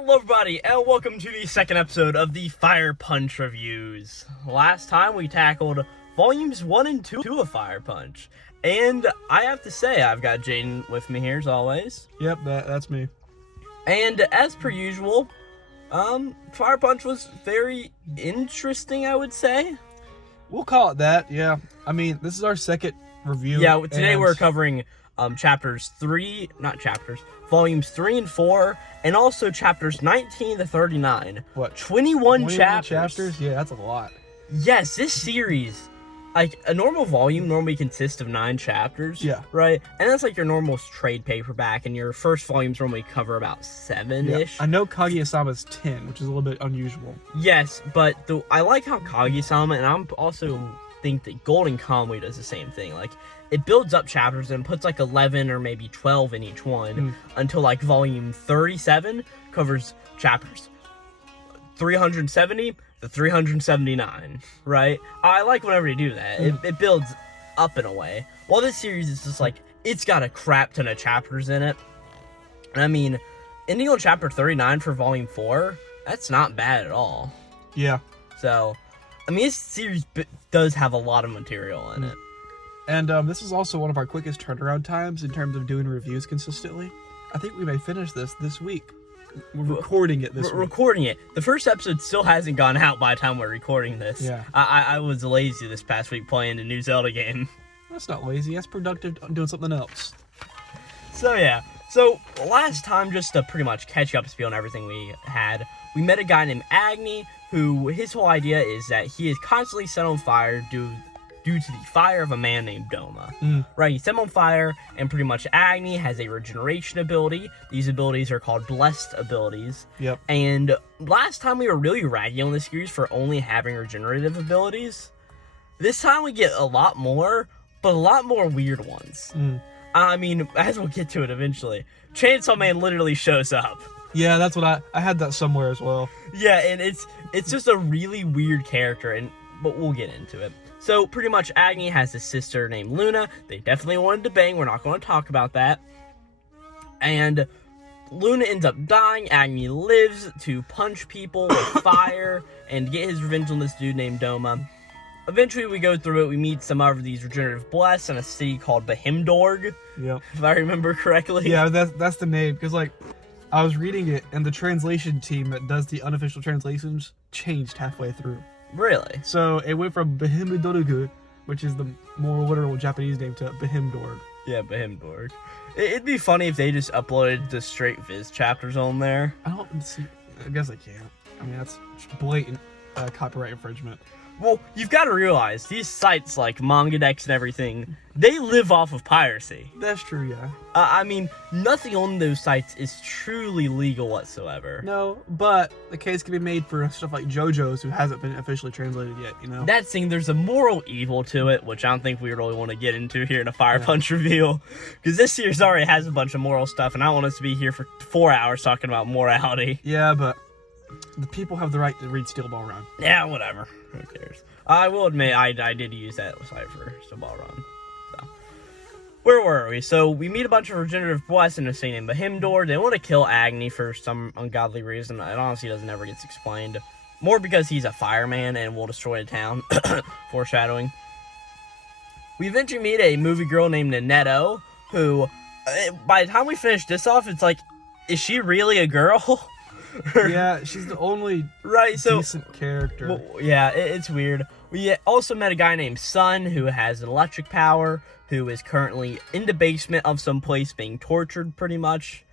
Hello everybody, and welcome to the second episode of the Fire Punch Reviews. Last time we tackled Volumes 1 and 2 of Fire Punch. And I have to say, I've got Jaden with me here as always. Yep, that's me. And as per usual, Fire Punch was very interesting, I would say. We'll call it that, yeah. I mean, this is our second review. Yeah, today we're covering Volumes 3 and 4, and also chapters 19 to 39. What? 21 chapters? Yeah, that's a lot. Yes, this series, like, a normal volume normally consists of 9 chapters. Yeah. Right? And that's like your normal trade paperback, and your first volumes normally cover about 7-ish. Yeah. I know Kaguya-sama's 10, which is a little bit unusual. Yes, but I like how Kaguya-sama, and I'm also think that Golden Kamuy does the same thing. Like, it builds up chapters and puts like 11 or maybe 12 in each one until like volume 37 covers chapters 370 to 379, right? I like whenever you do that. It builds up in a way. While this series is just like, it's got a crap ton of chapters in it. And I mean, ending on chapter 39 for volume 4, that's not bad at all. Yeah. So, I mean, this series does have a lot of material in it. And this is also one of our quickest turnaround times in terms of doing reviews consistently. I think we may finish this week. We're recording it this week. Recording it. The first episode still hasn't gone out by the time we're recording this. Yeah. I was lazy this past week playing the new Zelda game. That's not lazy. That's productive doing something else. So, yeah. So, last time, just to pretty much catch you up to speed on everything we had, we met a guy named Agni, who his whole idea is that he is constantly set on fire due to the fire of a man named Doma. Right, he's set on fire, and pretty much Agni has a regeneration ability. These abilities are called blessed abilities. Yep. And last time we were really ragging on this series for only having regenerative abilities. This time we get a lot more, but a lot more weird ones. I mean, as we'll get to it eventually, Chainsaw Man literally shows up. Yeah, that's what I had that somewhere as well. Yeah, and it's just a really weird character, but we'll get into it. So, pretty much, Agni has a sister named Luna. They definitely wanted to bang. We're not going to talk about that. And Luna ends up dying. Agni lives to punch people with fire and get his revenge on this dude named Doma. Eventually, we go through it. We meet some of these regenerative bless in a city called Bahimdorg. Yep. If I remember correctly. Yeah, that's the name. Because, like, I was reading it, and the translation team that does the unofficial translations changed halfway through. Really? So it went from Bahimdorg, which is the more literal Japanese name, to Bahimdorg. Yeah, Bahimdorg. It'd be funny if they just uploaded the straight Viz chapters on there. I don't see. I guess I can't. I mean, that's blatant copyright infringement. Well, you've got to realize, these sites like MangaDex and everything, they live off of piracy. That's true, yeah. I mean, nothing on those sites is truly legal whatsoever. No, but the case can be made for stuff like JoJo's, who hasn't been officially translated yet, you know? That thing, there's a moral evil to it, which I don't think we really want to get into here in a Fire Punch review. Because this series already has a bunch of moral stuff, and I want us to be here for 4 hours talking about morality. Yeah, but the people have the right to read Steel Ball Run. Yeah, whatever. Who cares? I will admit, I did use that site for Steel Ball Run. So, where were we? So, we meet a bunch of regenerative bless in a city named Bahimdor. They want to kill Agni for some ungodly reason. It honestly doesn't ever get explained. More because he's a fireman and will destroy a town. Foreshadowing. We eventually meet a movie girl named Nanetto, who, by the time we finish this off, it's like, is she really a girl? Yeah, she's the only decent character. Well, yeah, it's weird. We also met a guy named Sun, who has electric power, who is currently in the basement of some place being tortured, pretty much.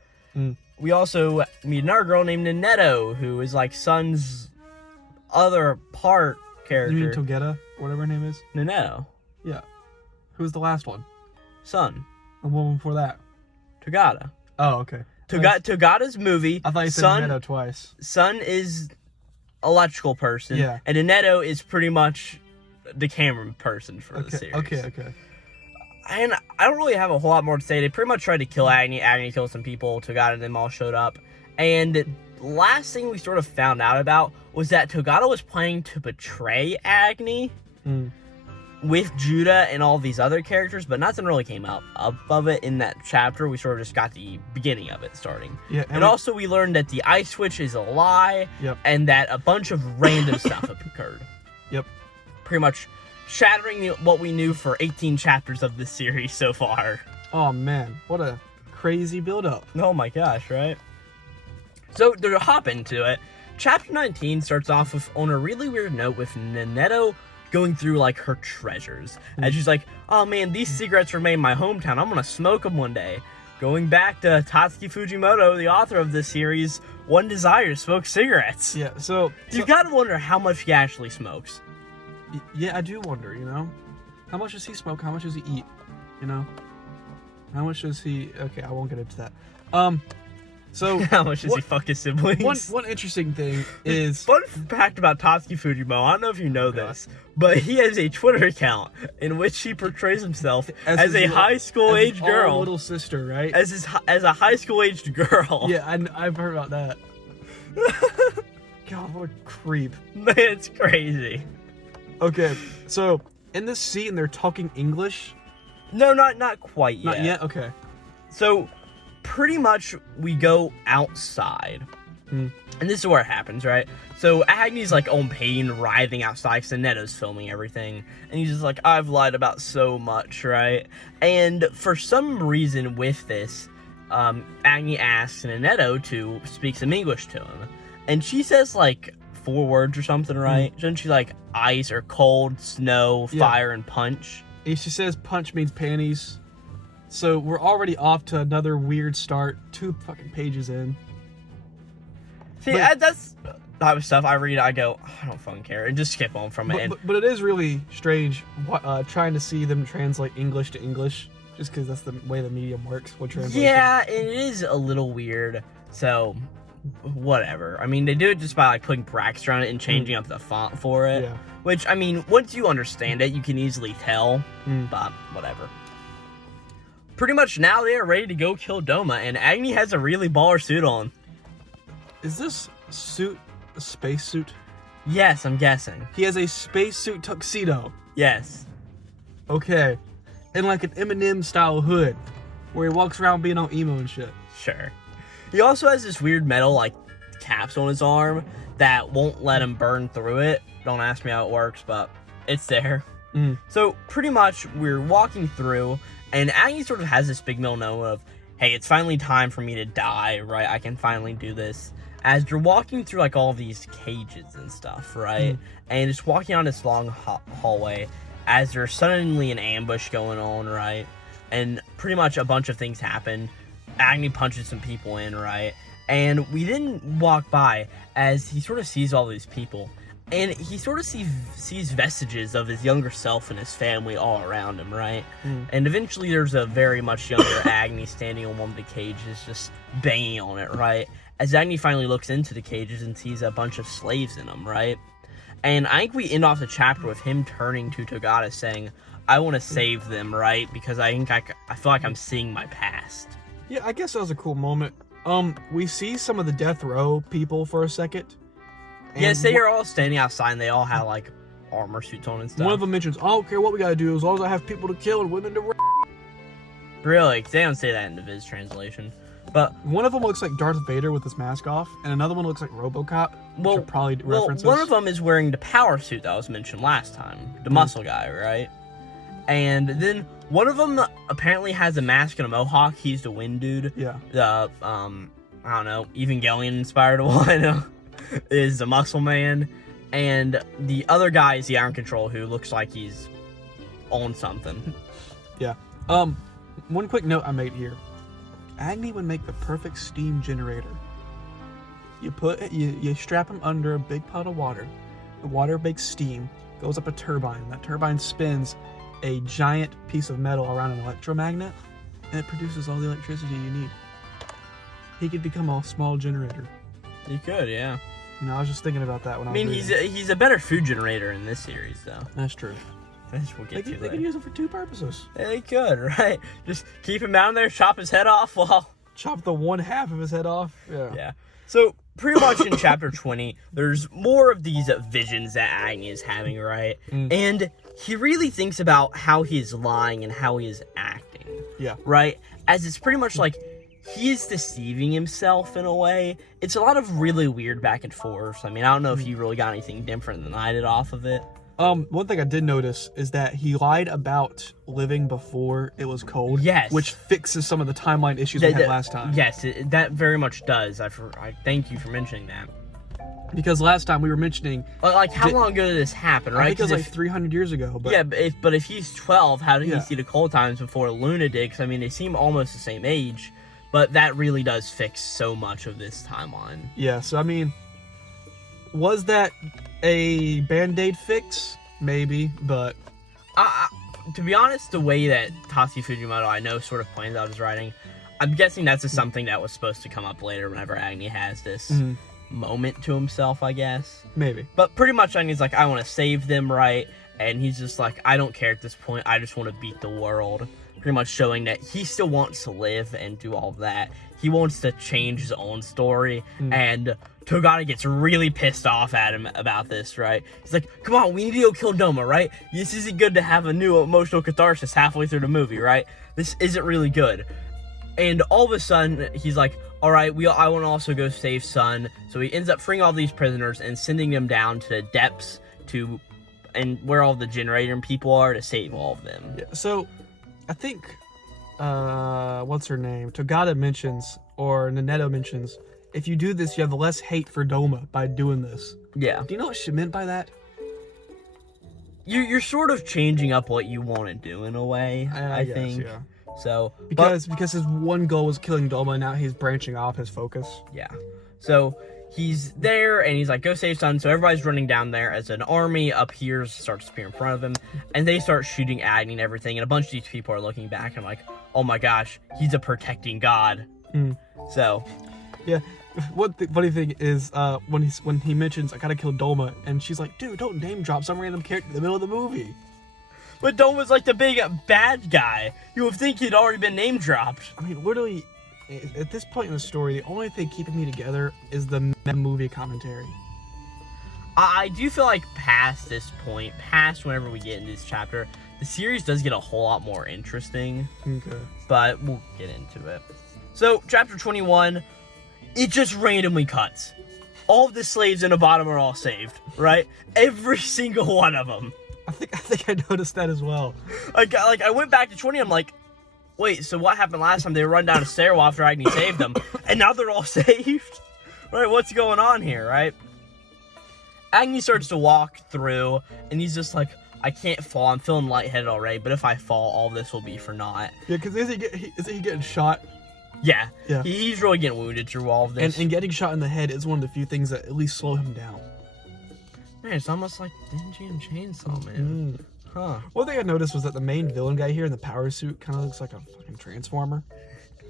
We also meet another girl named Nanetto, who is like Sun's other part character. You mean Togeta, whatever her name is? Nanetto. Yeah. Who's the last one? Sun. The one before that? Togata. Oh, okay. Togata's movie. I thought you said Nanetto twice. Sun is electrical person. Yeah. And Nanetto is pretty much the camera person for the series. Okay. And I don't really have a whole lot more to say. They pretty much tried to kill Agni. Agni killed some people. Togata and them all showed up. And the last thing we sort of found out about was that Togata was planning to betray Agni. with Judah and all these other characters, but nothing really came up of it in that chapter. We sort of just got the beginning of it starting. Yeah, and also we learned that the ice switch is a lie, Yep. and that a bunch of random stuff occurred. Yep. Pretty much shattering what we knew for 18 chapters of this series so far. Oh man, what a crazy build-up. Oh my gosh, right? So to hop into it, chapter 19 starts off with on a really weird note with Nanetto going through like her treasures. And she's like, oh man, these cigarettes were made in my hometown. I'm gonna smoke them one day. Going back to Tatsuki Fujimoto, the author of this series, one desire to smoke cigarettes. Yeah, so You've got to wonder how much he actually smokes. yeah, I do wonder, you know? How much does he smoke? How much does he eat? You know? How much does he... Okay, I won't get into that. So... How much does he fuck his siblings? One interesting thing is... Fun fact about Tatsuki Fujimoto, I don't know if you know this, but he has a Twitter account in which he portrays himself as a high school age girl. Little sister, right? As a high school aged girl. Yeah, I've heard about that. God, what a creep. Man, it's crazy. Okay, so in this scene they're talking English. No, not quite yet. Not yet? Okay. So, pretty much we go outside. And this is where it happens, right? So, Agni's like on pain, writhing outside because Nanetto's filming everything. And he's just like, I've lied about so much, right? And for some reason with this, Agni asks Nanetto to speak some English to him. And she says like 4 words or something, right? Doesn't she like ice or cold, snow, fire, and punch? She says punch means panties. So we're already off to another weird start. 2 fucking pages in. See, that's type of stuff I read. I go, I don't fucking care, and just skip on from it. But it is really strange trying to see them translate English to English, just because that's the way the medium works. Yeah, it is a little weird. So, whatever. I mean, they do it just by like putting brackets around it and changing up the font for it. Yeah. Which, I mean, once you understand it, you can easily tell. But whatever. Pretty much now they are ready to go kill Doma, and Agni has a really baller suit on. Is this suit a space suit? Yes, I'm guessing. He has a spacesuit tuxedo. Yes. Okay. And like an Eminem style hood, where he walks around being all emo and shit. Sure. He also has this weird metal like caps on his arm that won't let him burn through it. Don't ask me how it works, but it's there. So pretty much we're walking through, and Agni sort of has this big moment of, hey, it's finally time for me to die, right? I can finally do this. As you're walking through like all these cages and stuff, right? And just walking on this long hallway, as there's suddenly an ambush going on, right? And pretty much a bunch of things happen. Agni punches some people in, right? And we then walk by as he sort of sees all these people. And he sort of sees vestiges of his younger self and his family all around him, right? And eventually there's a very much younger Agni standing on one of the cages, just banging on it, right? As Agni finally looks into the cages and sees a bunch of slaves in them, right? And I think we end off the chapter with him turning to Togata saying, I want to save them, right? Because I think I feel like I'm seeing my past. Yeah, I guess that was a cool moment. We see some of the death row people for a second. Yes, they are all standing outside and they all have like armor suits on and stuff. One of them mentions, I don't care what we gotta do as long as I have people to kill and women to rape. Really? 'Cause they don't say that in the Viz translation. But one of them looks like Darth Vader with his mask off, and another one looks like RoboCop, which are probably references. One of them is wearing the power suit that was mentioned last time. The muscle guy, right? And then one of them apparently has a mask and a mohawk. He's the wind dude. Yeah. The, I don't know, Evangelion-inspired one is the muscle man. And the other guy is the Iron Control, who looks like he's on something. Yeah. One quick note I made here. Agni would make the perfect steam generator. You strap him under a big pot of water. The water makes steam, goes up a turbine. That turbine spins a giant piece of metal around an electromagnet, and it produces all the electricity you need. He could become a small generator. He could, yeah. You know, I was just thinking about that when I was reading. he's a better food generator in this series, though. That's true. We'll get They could use him for 2 purposes. They could, right? Just keep him down there, chop his head off while Chop the one half of his head off. Yeah. So pretty much in chapter 20, there's more of these visions that Agni is having, right? And he really thinks about how he's lying and how he is acting. Yeah. Right? As it's pretty much like he is deceiving himself in a way. It's a lot of really weird back and forth. I mean, I don't know if you really got anything different than I did off of it. One thing I did notice is that he lied about living before it was cold. Yes. Which fixes some of the timeline issues we had last time. Yes, that very much does. I thank you for mentioning that. Because last time we were mentioning... Like, how long ago did this happen, right? I think it was like 300 years ago. But... Yeah, but if he's 12, how did he see the cold times before Luna did? Because, I mean, they seem almost the same age. But that really does fix so much of this timeline. Yeah, so, I mean... Was that a Band-Aid fix? Maybe, but... To be honest, the way that Tatsuya Fujimoto, I know, sort of plans out his writing, I'm guessing that's just something that was supposed to come up later whenever Agni has this moment to himself, I guess. Maybe. But pretty much Agni's like, I want to save them, right? And he's just like, I don't care at this point. I just want to beat the world. Pretty much showing that he still wants to live and do all of that. He wants to change his own story, and Togata gets really pissed off at him about this, right? He's like, come on, we need to go kill Doma, right? This isn't good to have a new emotional catharsis halfway through the movie, right? This isn't really good. And all of a sudden, he's like, all right, I want to also go save Sun. So he ends up freeing all these prisoners and sending them down to the depths and where all the generator people are to save all of them. Yeah, so I think... what's her name? Togata mentions, or Nanetto mentions, if you do this, you have less hate for Doma by doing this. Yeah. Do you know what she meant by that? You're sort of changing up what you want to do in a way, I guess, think. Yeah. So because his one goal was killing Doma, and now he's branching off his focus. Yeah. So he's there, and he's like, go save Sun. So everybody's running down there as an army appears, starts to appear in front of him, and they start shooting Agni and everything, and a bunch of these people are looking back and like, oh my gosh, he's a protecting god. So... Yeah. What the funny thing is, when he mentions, I gotta kill Doma, and she's like, dude, don't name drop some random character in the middle of the movie. But Doma's like the big bad guy. You would think he'd already been name dropped. I mean, literally, at this point in the story, the only thing keeping me together is the movie commentary. I do feel like past this point, past whenever we get in this chapter, the series does get a whole lot more interesting. Okay. But we'll get into it. So, chapter 21, it just randomly cuts. All of the slaves in the bottom are all saved, right? Every single one of them. I think I noticed that as well. I went back to 20, I'm like, wait, so what happened last time? They run down a stairwell after Agni saved them, and now they're all saved? Right, what's going on here, right? Agni starts to walk through, and he's just like, I can't fall, I'm feeling lightheaded already, but if I fall, all this will be for naught. Yeah, because isn't he getting shot? Yeah. Yeah. He's really getting wounded through all of this. And getting shot in the head is one of the few things that at least slow him down. Man, it's almost like Denji and Chainsaw Man. Huh. One thing I noticed was that the main villain guy here in the power suit kind of looks like a fucking transformer.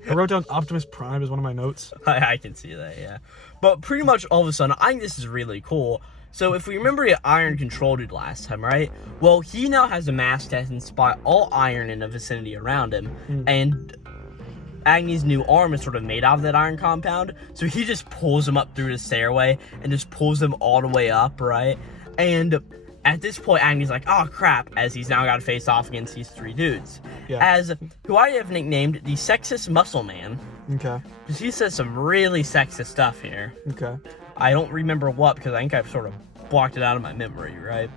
I wrote down Optimus Prime as one of my notes. I can see that, yeah. But pretty much all of a sudden, I think this is really cool. So if we remember the Iron Control dude last time, right? Well, he now has a mask that can spot all iron in the vicinity around him. And Agni's new arm is sort of made out of that iron compound, so he just pulls him up through the stairway and just pulls them all the way up, right? And at this point, Agni's like, oh crap, as he's now got to face off against these three dudes. Yeah. As who I have nicknamed the Sexist Muscle Man. Okay. Because he says some really sexist stuff here. Okay. I don't remember what, because I think I've sort of blocked it out of my memory, right?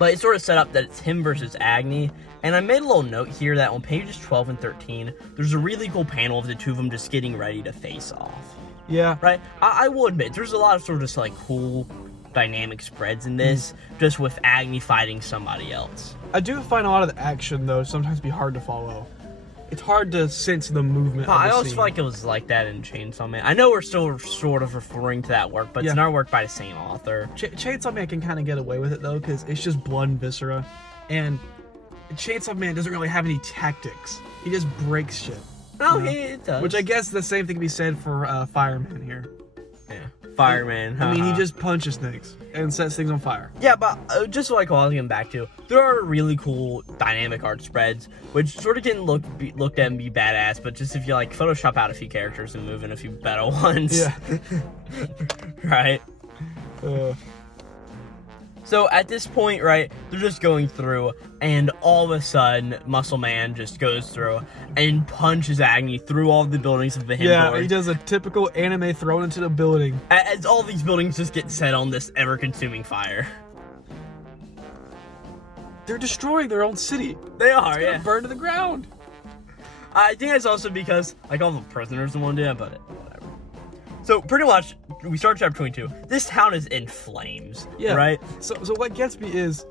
But it's sort of set up that it's him versus Agni. And I made a little note here that on pages 12 and 13, there's a really cool panel of the two of them just getting ready to face off. Yeah. Right? I will admit, there's a lot of sort of just like cool dynamic spreads in this, just with Agni fighting somebody else. I do find a lot of the action, though, sometimes be hard to follow. It's hard to sense the movement of the I always scene. feel like it was like that in Chainsaw Man. I know we're still sort of referring to that work, but it's not work by the same author. Chainsaw Man can kind of get away with it, though, because it's just blood and viscera. And Chainsaw Man doesn't really have any tactics. He just breaks shit. No, it does. Which I guess the same thing can be said for Fireman here. Yeah. Fireman. I mean, he just punches things and sets things on fire. Yeah, but just like I was getting back to, there are really cool dynamic art spreads, which sort of can looked at and be badass, but just if you like Photoshop out a few characters and move in a few better ones. Yeah. Right? So at this point, right, they're just going through, and all of a sudden, Muscle Man just goes through and punches Agni through all the buildings of the hymn board. Yeah, he does a typical anime thrown into the building. As all these buildings just get set on this ever-consuming fire. They're destroying their own city. They are, it's gonna burn to the ground. I think that's also because, like, all the prisoners don't want to do it, but whatever. So, pretty much, we start chapter 22. This town is in flames, right? So what gets me is,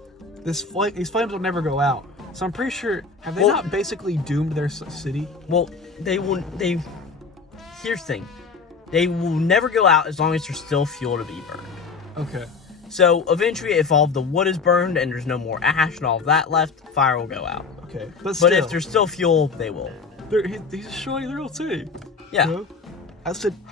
these flames will never go out. So I'm pretty sure, have they not basically doomed their city? Well, here's the thing. They will never go out as long as there's still fuel to be burned. Okay. So, eventually, if all of the wood is burned and there's no more ash and all of that left, fire will go out. Okay. But if there's still fuel, they will. He's destroying their whole city. Yeah. You know?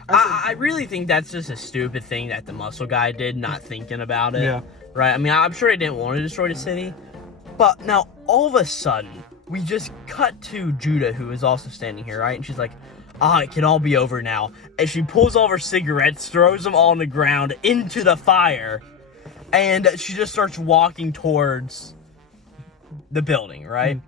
I really think that's just a stupid thing that the muscle guy did, not thinking about it. Yeah. Right? I mean, I'm sure he didn't want to destroy the city. But now, all of a sudden, we just cut to Judah, who is also standing here, right? And she's like, it can all be over now. And she pulls all of her cigarettes, throws them all on the ground into the fire. And she just starts walking towards the building, right?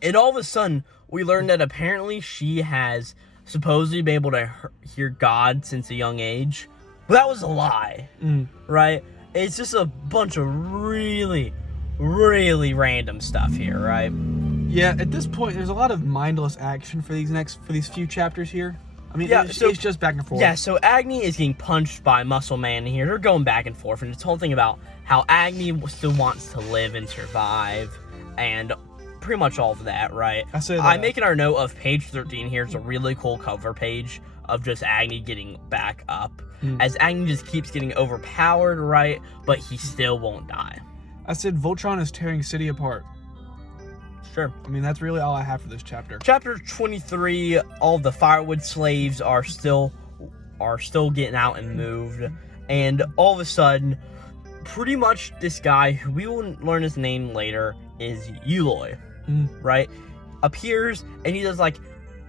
And all of a sudden, we learn that apparently she has supposedly been able to hear God since a young age. Well, that was a lie, right? It's just a bunch of really, really random stuff here, right? Yeah, at this point, there's a lot of mindless action for these few chapters here. I mean, it's just back and forth. Yeah, so Agni is getting punched by Muscle Man here. They're going back and forth, and it's the whole thing about how Agni still wants to live and survive, and pretty much all of that, right? I'm making our note of page 13 here. It's a really cool cover page of just Agni getting back up. As Agni just keeps getting overpowered, right? But he still won't die. I said Voltron is tearing city apart. Sure. I mean, that's really all I have for this chapter. Chapter 23, all the firewood slaves are still getting out and moved. And all of a sudden, pretty much this guy, who we will learn his name later, is Eloy, right? Appears, and he does like,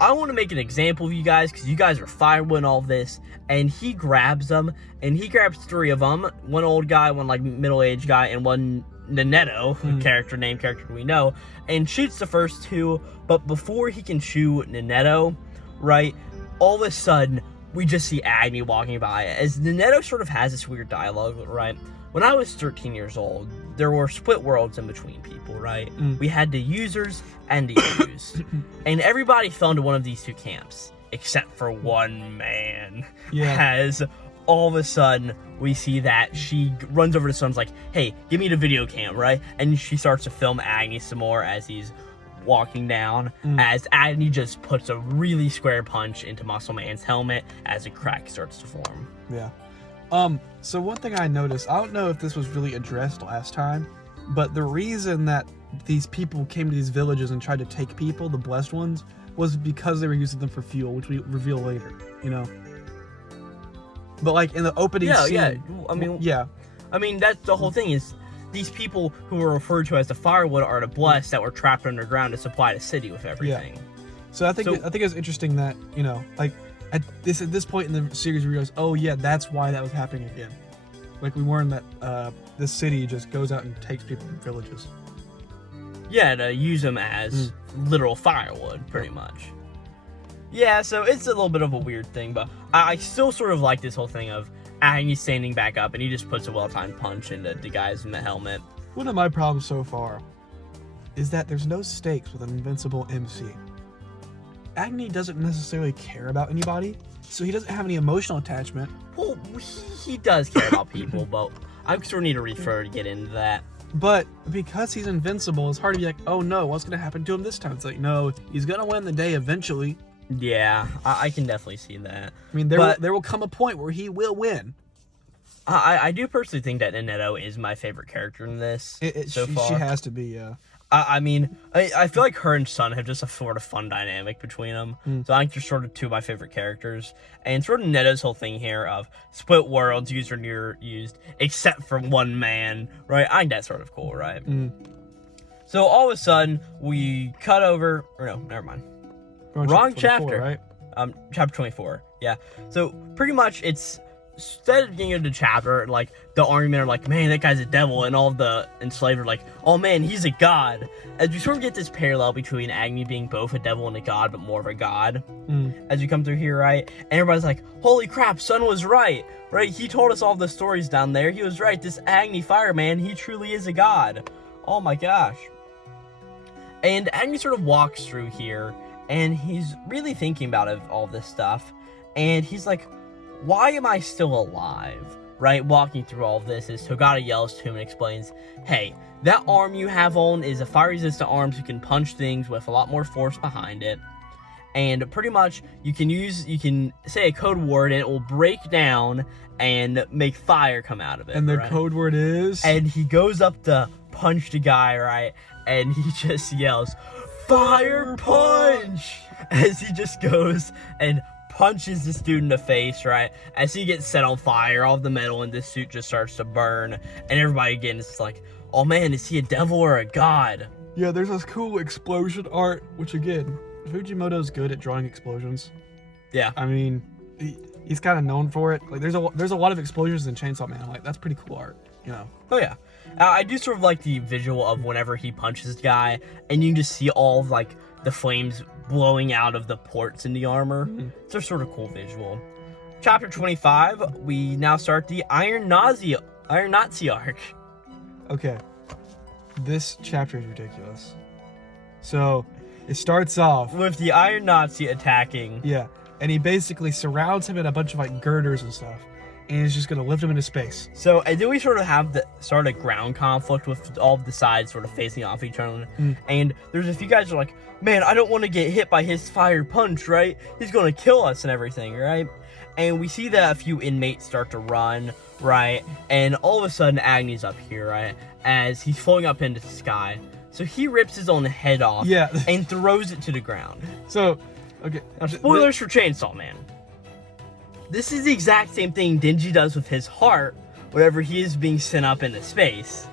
I want to make an example of you guys, because you guys are firewood and all this. And he grabs them, and he grabs three of them. One old guy, one like middle-aged guy, and one Nanetto, character we know, and shoots the first two. But before he can shoot Nanetto, right, all of a sudden, we just see Agni walking by. As Nanetto sort of has this weird dialogue, right? When I was 13 years old, there were split worlds in between people, right? We had the users and the used. And everybody fell into one of these two camps, except for one man. As all of a sudden, we see that she runs over to someone's like, hey, give me the video cam, right? And she starts to film Agni some more as he's walking down, as Agni just puts a really square punch into Muscle Man's helmet as a crack starts to form. Yeah. So one thing I noticed, I don't know if this was really addressed last time, but the reason that these people came to these villages and tried to take people, the blessed ones, was because they were using them for fuel, which we reveal later, you know? But like in the opening scene... I mean, that's the whole thing is these people who were referred to as the firewood are the blessed that were trapped underground to supply the city with everything. So I think it's interesting that, you know, like at this point in the series we realize, oh yeah, that's why that was happening again. Like we learned that this city just goes out and takes people from villages. Yeah, to use them as literal firewood, pretty much. Yeah, so it's a little bit of a weird thing, but I still sort of like this whole thing of Agni standing back up, and he just puts a well-timed punch into the guys in the helmet. One of my problems so far is that there's no stakes with an invincible MC. Agni doesn't necessarily care about anybody, so he doesn't have any emotional attachment. Well, he does care about people, but I sort of need to refer to get into that. But because he's invincible, it's hard to be like, oh no, what's going to happen to him this time? It's like, no, he's going to win the day eventually. Yeah, I can definitely see that. I mean, there will come a point where he will win. I do personally think that Nanetto is my favorite character in this so far. She has to be, yeah. I mean, I feel like her and Sun have just a sort of fun dynamic between them. So I think they're sort of two of my favorite characters. And sort of Neto's whole thing here of split worlds, used or near used, except for one man, right? I think that's sort of cool, right? So all of a sudden, we cut over, or no, never mind. Wrong chapter. Right? Chapter 24, yeah. So pretty much it's, instead of getting into the chapter, like, the army men are like, man, that guy's a devil, and all of the enslaved are like, oh man, he's a god. As we sort of get this parallel between Agni being both a devil and a god, but more of a god, as we come through here, right? And everybody's like, holy crap, Sun was right? He told us all the stories down there. He was right. This Agni fireman, he truly is a god. Oh my gosh. And Agni sort of walks through here, and he's really thinking about all this stuff, and he's like, why am I still alive? Right? Walking through all of this is Togata yells to him and explains, hey, that arm you have on is a fire-resistant arm, so you can punch things with a lot more force behind it. And pretty much, you can say a code word and it will break down and make fire come out of it. And the code word is? And he goes up to punch the guy, right? And he just yells, fire punch! As he just goes and punches this dude in the face, right? As he gets set on fire, all the metal in this suit just starts to burn, and everybody again is like, oh man, is he a devil or a god? Yeah, there's this cool explosion art, which again, Fujimoto's good at drawing explosions. Yeah. I mean, he's kind of known for it. Like, there's a lot of explosions in Chainsaw Man. Like, that's pretty cool art, you know? Oh yeah. I do sort of like the visual of whenever he punches the guy, and you can just see all of, like, the flames blowing out of the ports in the armor. It's a sort of cool visual. Chapter 25, we now start the Iron Nazi arc. Okay. This chapter is ridiculous. So, it starts off with the Iron Nazi attacking. Yeah, and he basically surrounds him in a bunch of, like, girders and stuff, and he's just gonna lift him into space. So, and then we sort of have the start a ground conflict with all of the sides sort of facing off each other. And there's a few guys who are like, man, I don't want to get hit by his fire punch, right? He's gonna kill us and everything, right? And we see that a few inmates start to run, right? And all of a sudden, Agni's up here, right? As he's floating up into the sky. So he rips his own head off, and throws it to the ground. So, okay. Now, spoilers for Chainsaw Man. This is the exact same thing Denji does with his heart whenever he is being sent up into space.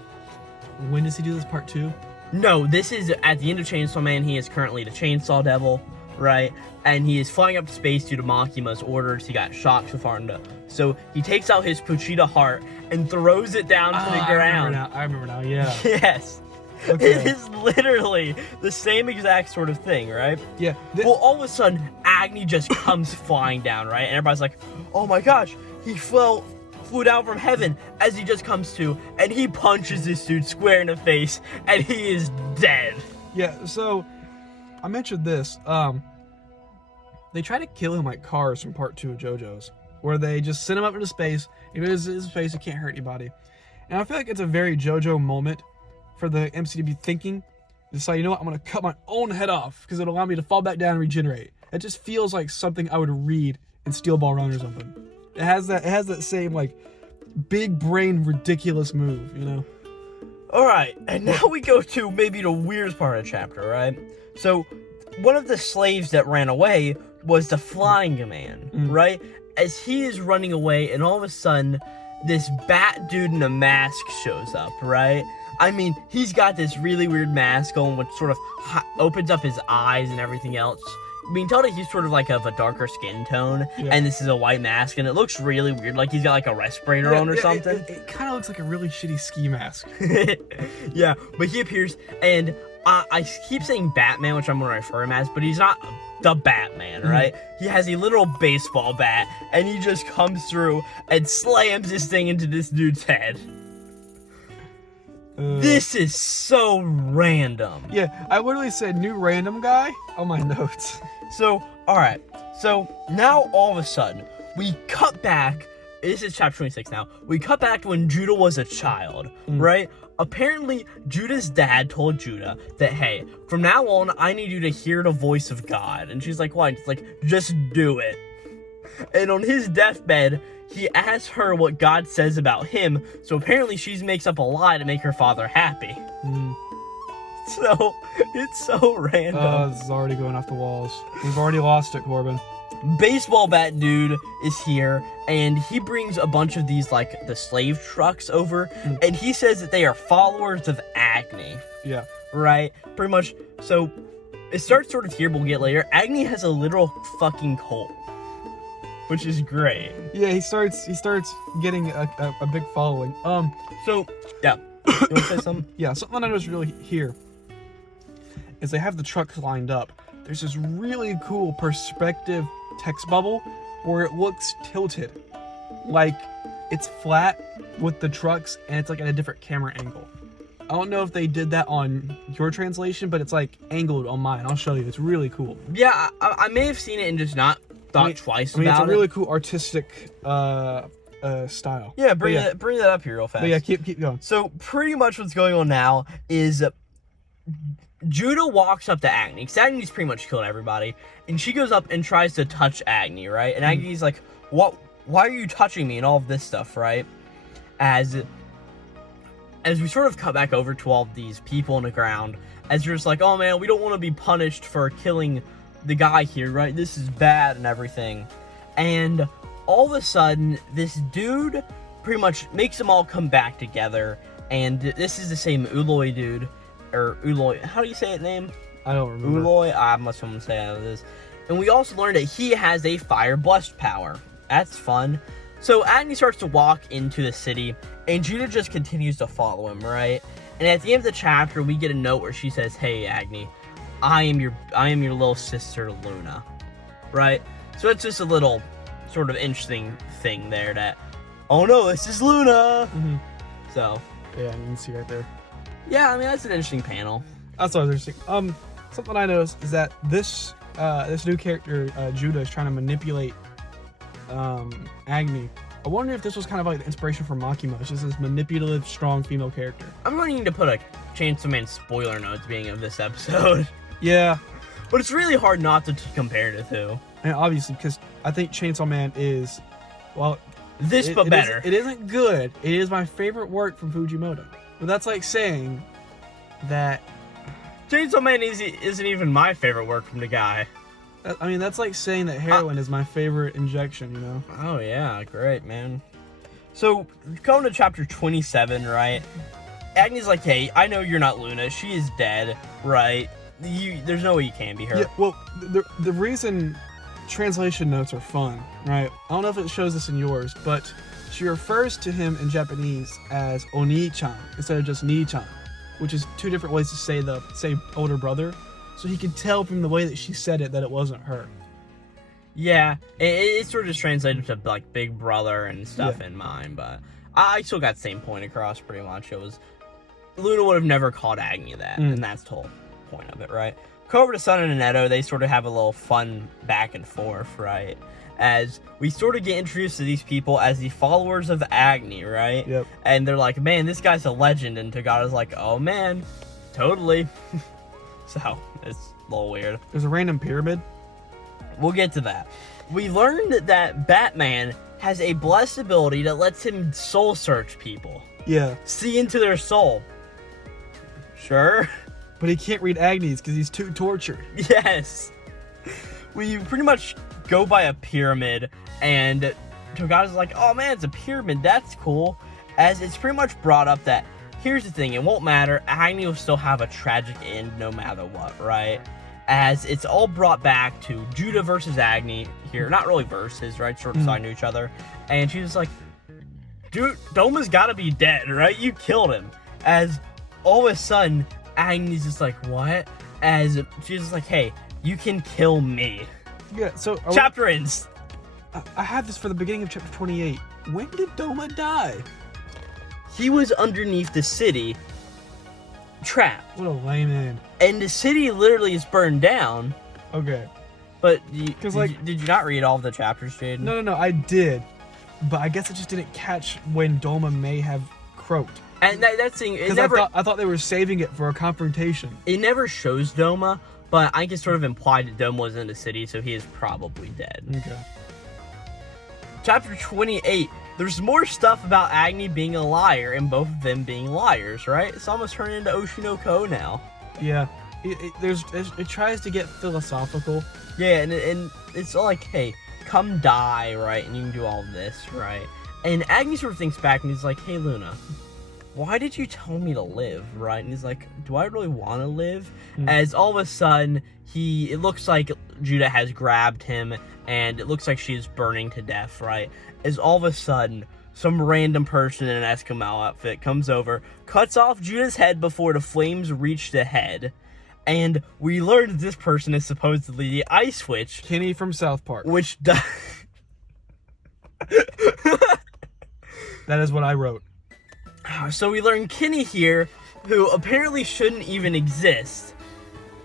When does he do this, part 2? No, this is at the end of Chainsaw Man. He is currently the Chainsaw Devil, right? And he is flying up to space due to Makima's orders. He got shot too far into. So he takes out his Pochita heart and throws it down to the ground. I remember now, yeah. Yes. Okay. It is literally the same exact sort of thing, right? Yeah. Well, all of a sudden, Agni just comes flying down, right? And everybody's like, oh my gosh, he flew down from heaven, as he just comes to, and he punches this dude square in the face, and he is dead. Yeah, so, I mentioned this, they try to kill him like Cars from part 2 of JoJo's, where they just send him up into space, if it is his face, it can't hurt anybody. And I feel like it's a very JoJo moment for the MC to be thinking, decide, you know what, I'm gonna cut my own head off, because it'll allow me to fall back down and regenerate. It just feels like something I would read in Steel Ball Run or something. It has that same, like, big brain ridiculous move, you know? Alright, and now we go to maybe the weirdest part of the chapter, right? So, one of the slaves that ran away was the Flying Man, right? As he is running away, and all of a sudden, this bat dude in a mask shows up, right? I mean, he's got this really weird mask on, which sort of opens up his eyes and everything else. We can tell that he's sort of like of a darker skin tone, and this is a white mask, and it looks really weird, like he's got like a respirator on or something. It kind of looks like a really shitty ski mask. Yeah, but he appears, and I keep saying Batman, which I'm going to refer him as, but he's not the Batman, right? He has a little baseball bat, and he just comes through and slams this thing into this dude's head. This is so random. Yeah, I literally said new random guy on my notes. So, alright. So, now all of a sudden, we cut back. This is chapter 26 now. We cut back to when Judah was a child, right? Apparently, Judah's dad told Judah that, hey, from now on, I need you to hear the voice of God. And she's like, what? It's like, just do it. And on his deathbed, he asks her what God says about him, so apparently she makes up a lie to make her father happy. It's so random. This is already going off the walls. We've already lost it, Corbin. Baseball bat dude is here, and he brings a bunch of these, like, the slave trucks over, and he says that they are followers of Agni. Yeah. Right? Pretty much. So, it starts sort of here, but we'll get later. Agni has a literal fucking cult, which is great. Yeah, he starts getting a big following. So, yeah. You want to say something? Yeah, something I noticed really here is they have the trucks lined up. There's this really cool perspective text bubble where it looks tilted. Like it's flat with the trucks and it's like at a different camera angle. I don't know if they did that on your translation, but it's like angled on mine. I'll show you. It's really cool. Yeah, I may have seen it and just not thought twice about it. It's a really cool artistic style. Yeah, bring that up here real fast. But yeah, keep going. So pretty much what's going on now is Judah walks up to Agni, because Agni's pretty much killed everybody, and she goes up and tries to touch Agni, right? And Agni's like, "What? Why are you touching me?" and all of this stuff, right? As we sort of cut back over to all of these people on the ground, as you're just like, "Oh man, we don't want to be punished for killing the guy here, right? This is bad and everything." And all of a sudden, this dude pretty much makes them all come back together, and this is the same Uloi dude. Or Uloi, how do you say it name? I don't remember. Uloi, I must someone say how it is. And we also learned that he has a fire blessed power. That's fun. So Agni starts to walk into the city, and Judah just continues to follow him, right? And at the end of the chapter, we get a note where she says, "Hey Agni, I am your little sister Luna," right? So it's just a little sort of interesting thing there that, oh no, this is Luna. Mm-hmm. So yeah, you can see right there. Yeah, I mean, that's an interesting panel. That's what I was interesting. Something I noticed is that this new character, Judah, is trying to manipulate Agni. I wonder if this was kind of like the inspiration for Makima. It's just this manipulative, strong female character. I'm going to need to put a Chainsaw Man spoiler notes being of this episode. Yeah. But it's really hard not to compare the two. And obviously, because I think Chainsaw Man is, well... but better. It isn't good. It is my favorite work from Fujimoto. But that's like saying that... Chainsaw Man isn't even my favorite work from the guy. I mean, that's like saying that heroin is my favorite injection, you know? Oh, yeah. Great, man. So, going to chapter 27, right? Agni's like, "Hey, I know you're not Luna. She is dead, right? There's no way you can be her." Yeah, well, the reason translation notes are fun, right? I don't know if it shows this in yours, but she refers to him in Japanese as Oni-chan instead of just Ni-chan, which is two different ways to say older brother. So he could tell from the way that she said it that it wasn't her. Yeah, it sort of just translated to like big brother and stuff in mine, but I still got the same point across pretty much. It was Luna would have never called Agni that, and that's the whole point of it, right? Go over to Sun and Neto, they sort of have a little fun back and forth, right? As we sort of get introduced to these people as the followers of Agni, right? Yep. And they're like, "Man, this guy's a legend," and Tagada's like, "Oh man, totally." So, it's a little weird. There's a random pyramid. We'll get to that. We learned that Batman has a blessed ability that lets him soul search people. Yeah. See into their soul. Sure. But he can't read Agni's because he's too tortured. Yes. We pretty much go by a pyramid, and Tagada's like, "Oh man, it's a pyramid, that's cool." As it's pretty much brought up that, here's the thing, it won't matter, Agni will still have a tragic end no matter what, right? As it's all brought back to Judah versus Agni here, not really versus, right? Sort of side to each other. And she's like, "Dude, Doma's gotta be dead, right? You killed him." As all of a sudden, Agni's just like, "What?" As she's just like, "Hey, you can kill me." Yeah, so... Chapter ends. I have this for the beginning of chapter 28. When did Doma die? He was underneath the city, trapped. What a lame end. And the city literally is burned down. Okay. But did you not read all of the chapters, Jaden? No, I did. But I guess I just didn't catch when Doma may have croaked. And that thing, it Because never... I thought they were saving it for a confrontation. It never shows Doma, but I can sort of imply that Doma was in the city, so he is probably dead. Okay. Chapter 28. There's more stuff about Agni being a liar and both of them being liars, right? It's almost turned into Oshinoko now. Yeah. It tries to get philosophical. Yeah, and it's all like, hey, come die, right? And you can do all this, right? And Agni sort of thinks back and he's like, hey, Luna, why did you tell me to live, right? And he's like, do I really want to live? As all of a sudden, it looks like Judah has grabbed him, and it looks like she is burning to death, right? As all of a sudden, some random person in an Eskimo outfit comes over, cuts off Judah's head before the flames reach the head, and we learn this person is supposedly the Ice Witch. Kenny from South Park. Which That is what I wrote. So we learn Kenny here, who apparently shouldn't even exist,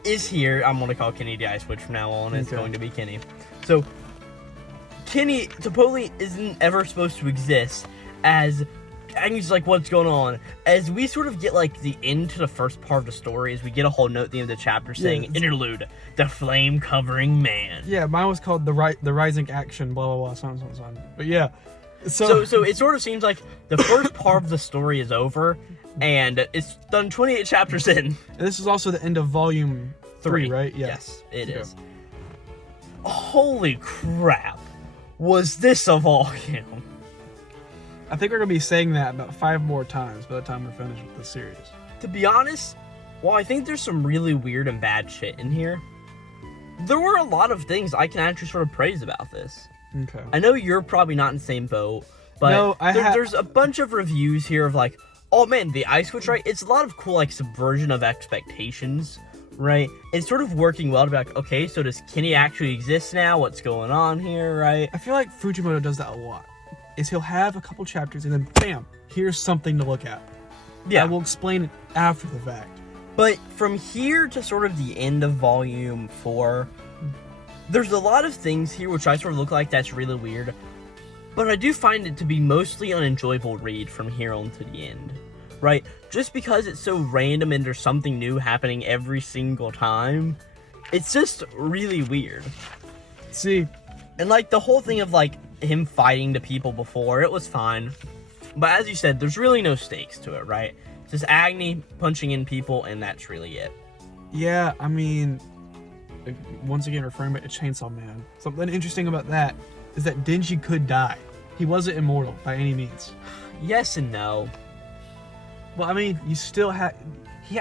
is here. I'm going to call Kenny the Ice Witch from now on. It's going to be Kenny. So, Kenny supposedly isn't ever supposed to exist, as Agni's like, what's going on? As we sort of get, like, the end to the first part of the story, as we get a whole note at the end of the chapter saying, Interlude, the flame-covering man. Yeah, mine was called the Rising Action, blah, blah, blah, something. But yeah. So it sort of seems like the first part of the story is over, and it's done 28 chapters in. And this is also the end of volume 3, right? Yeah. Yes, it is. Holy crap. Was this a volume? I think we're going to be saying that about 5 more times by the time we're finished with this series. To be honest, while I think there's some really weird and bad shit in here, there were a lot of things I can actually sort of praise about this. Okay. I know you're probably not in the same boat, but no, there's a bunch of reviews here of like, oh man, the Ice Witch, right? It's a lot of cool like subversion of expectations, right? It's sort of working well to be like, okay, so does Kenny actually exist now? What's going on here, right? I feel like Fujimoto does that a lot. Is he'll have a couple chapters and then bam, here's something to look at. Yeah. I will explain it after the fact. But from here to sort of the end of volume 4, there's a lot of things here which I sort of look like that's really weird, but I do find it to be mostly an enjoyable read from here on to the end, right? Just because it's so random and there's something new happening every single time, it's just really weird. See, and like the whole thing of like him fighting the people before, it was fine, but as you said, there's really no stakes to it, right? It's just Agni punching in people, and that's really it. Yeah, I mean, once again referring back to Chainsaw Man, something interesting about that is that Denji could die. He wasn't immortal by any means. Yes and no. Well, I mean, you still had...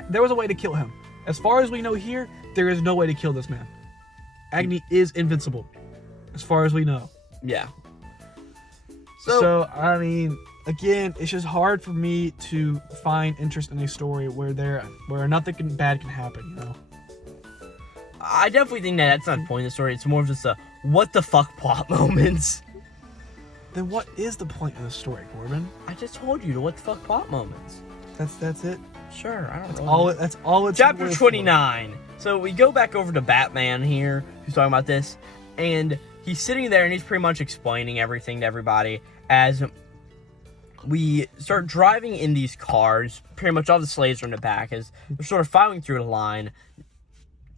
there was a way to kill him. As far as we know here, there is no way to kill this man. Agni is invincible, as far as we know. Yeah. So I mean, again, it's just hard for me to find interest in a story where nothing bad can happen, you know? I definitely think that's not the point of the story. It's more of just a what the fuck plot moments. Then what is the point of the story, Corbin? I just told you the what the fuck plot moments. That's it? Sure, I don't know. That's all it's Chapter 29. So we go back over to Batman here, who's talking about this, and he's sitting there and he's pretty much explaining everything to everybody as we start driving in these cars. Pretty much all the slaves are in the back as they're sort of filing through the line.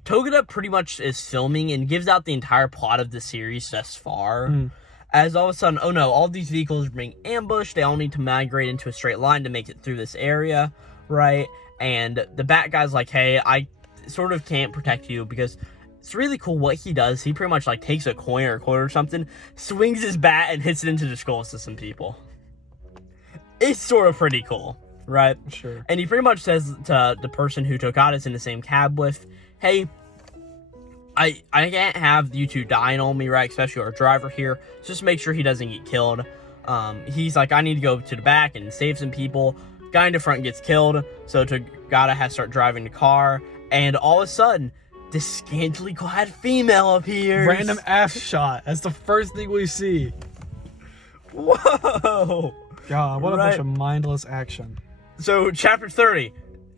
Togeda pretty much is filming and gives out the entire plot of the series thus far. As all of a sudden, oh no, all these vehicles are being ambushed. They all need to migrate into a straight line to make it through this area, right? And the Bat guy's like, hey, I sort of can't protect you because it's really cool what he does. He pretty much like takes a coin or a quarter or something, swings his bat and hits it into the skulls of some people. It's sort of pretty cool, right? Sure. And he pretty much says to the person who Togata's in the same cab with, hey, I can't have you two dying on me, right? Especially our driver here. Just make sure he doesn't get killed. He's like, I need to go to the back and save some people. Guy in the front gets killed, so Togata has to start driving the car. And all of a sudden, this scantily clad female appears. Random ass shot. That's the first thing we see. Whoa! God, what a bunch of mindless action. So, chapter 30.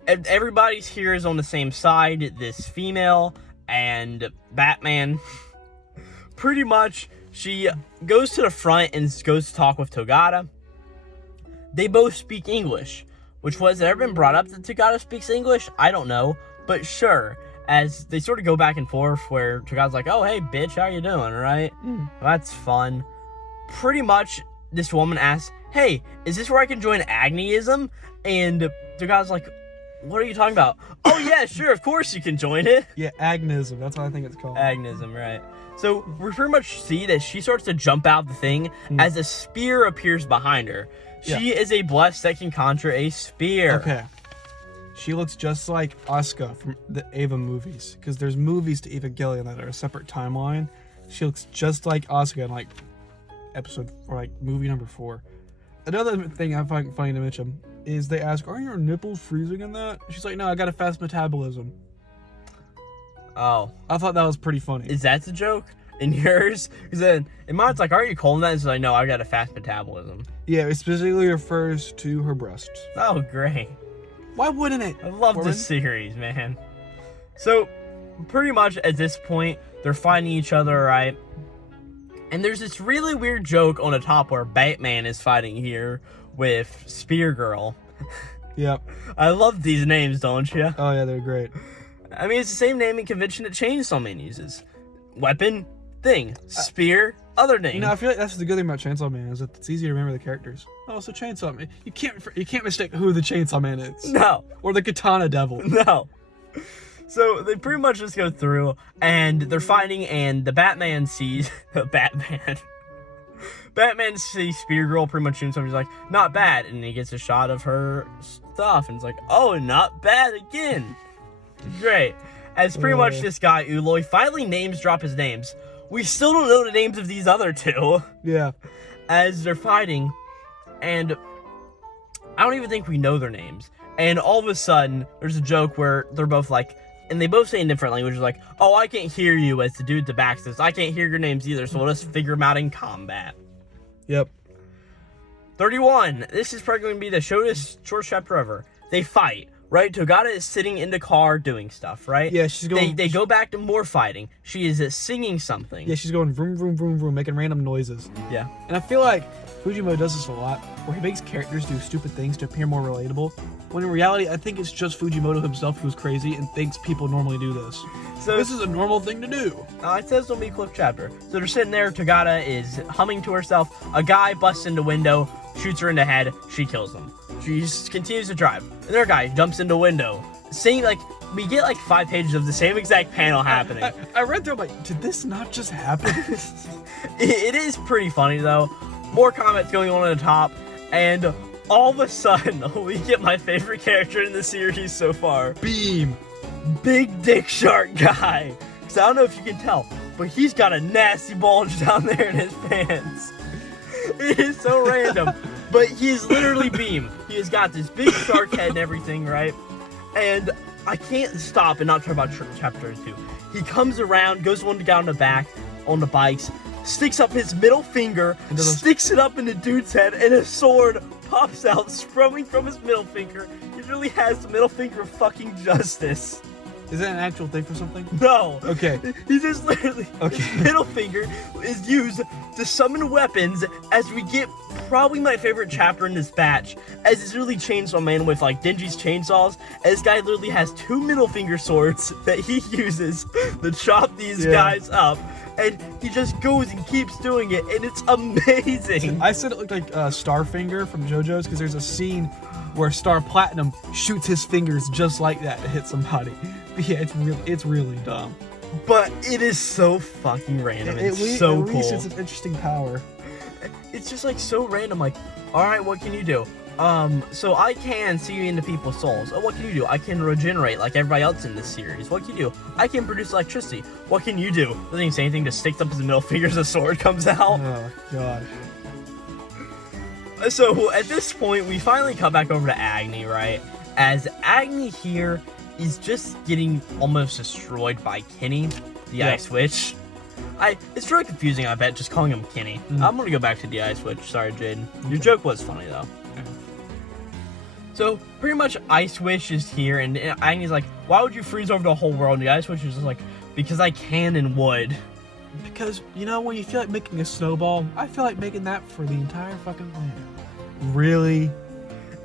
Everybody's here is on the same side. This female and Batman. Pretty much, she goes to the front and goes to talk with Togata. They both speak English. Which was, ever been brought up that Togata speaks English? I don't know. But sure. As they sort of go back and forth where Togata's like, oh, hey, bitch, how you doing, right? Well, that's fun. Pretty much, this woman asks, hey, is this where I can join Agniism? And Togata's like, what are you talking about? Oh yeah, sure, of course you can join it. Yeah, agnism. That's what I think it's called. Agnism, right. So we pretty much see that she starts to jump out of the thing as a spear appears behind her. She is a blessed that can conjure a spear. Okay. She looks just like Asuka from the Eva movies, because there's movies to Evangelion that are a separate timeline. She looks just like Asuka in like episode or like movie number 4. Another thing I find funny to mention is they ask, "Are your nipples freezing in that?" She's like, "No, I got a fast metabolism." Oh, I thought that was pretty funny. is that the joke in yours? Because then in mine's like, "Aren't you cold in that?" It's like, "No, I got a fast metabolism." Yeah, it specifically refers to her breasts. Oh, great. Why wouldn't it? I love this series, man. So, pretty much at this point, they're fighting each other, right? And there's this really weird joke on the top where Batman is fighting here with Spear Girl. Yep. I love these names, don't you? Oh yeah, they're great. I mean, it's the same naming convention that Chainsaw Man uses. Weapon, thing. Spear, other name. You know, I feel like that's the good thing about Chainsaw Man is that it's easy to remember the characters. Oh, so Chainsaw Man. You can't mistake who the Chainsaw Man is. No. Or the Katana Devil. No. So they pretty much just go through and they're fighting, and the Batman sees Batman sees Spear Girl pretty much doing something. He's like, "Not bad," and he gets a shot of her stuff, and it's like, "Oh, not bad again." Great. As pretty much this guy Uloy finally names drop his names. We still don't know the names of these other two. Yeah. As they're fighting, and I don't even think we know their names. And all of a sudden, there's a joke where they're both like, and they both say in different languages, like, "Oh, I can't hear you," as the dude at the back says, "I can't hear your names either, so we'll just figure them out in combat." Yep. 31. This is probably going to be the shortest chapter ever. They fight, right? Togata is sitting in the car doing stuff, right? Yeah, she's going... They go back to more fighting. She is singing something. Yeah, she's going vroom, vroom, vroom, vroom, making random noises. Yeah. And I feel like Fujimoto does this a lot, where he makes characters do stupid things to appear more relatable, when in reality, I think it's just Fujimoto himself who's crazy and thinks people normally do this. So this is a normal thing to do. It says it'll be a clip chapter. So they're sitting there, Togata is humming to herself, a guy busts in the window, shoots her in the head, she kills him. She continues to drive. Another guy jumps in the window, saying, like, we get like 5 pages of the same exact panel happening. I read through, I'm like, did this not just happen? It is pretty funny though. More comments going on at the top, and all of a sudden, we get my favorite character in the series so far. Beam. Big Dick Shark guy. Because I don't know if you can tell, but he's got a nasty bulge down there in his pants. It is so random. But he is literally Beam. He has got this big shark head and everything, right? And I can't stop and not talk about chapter 2. He comes around, goes one guy on the back, on the bikes, sticks up his middle finger, sticks it up in the dude's head, and a sword pops out, sprung from his middle finger. He really has the middle finger of fucking justice. Is that an actual thing for something? No. Okay. He just literally, his middle finger is used to summon weapons, as we get probably my favorite chapter in this batch, as it's really Chainsaw Man with like Denji's chainsaws. And this guy literally has 2 middle finger swords that he uses to chop these guys up. And he just goes and keeps doing it, and it's amazing. I said it looked like Starfinger from JoJo's, because there's a scene where Star Platinum shoots his fingers just like that to hit somebody. But yeah, it's really dumb. But it is so fucking random. It's so cool. At least it's an interesting power. It's just like so random. Like, all right, what can you do? So I can see into people's souls. Oh, what can you do? I can regenerate like everybody else in this series. What can you do? I can produce electricity. What can you do? Doesn't even say anything. Just sticks up his middle fingers, a sword comes out. Oh gosh. So at this point, we finally come back over to Agni, right? As Agni here is just getting almost destroyed by Kenny, the Ice Witch. It's really confusing, I bet, just calling him Kenny. I'm gonna go back to the Ice Witch. Sorry, Jaden. Your joke was funny, though. So, pretty much Ice Witch is here, and Agni's like, "Why would you freeze over the whole world?" And the Ice Witch is just like, "Because I can and would." Because, you know, when you feel like making a snowball, I feel like making that for the entire fucking planet. Really?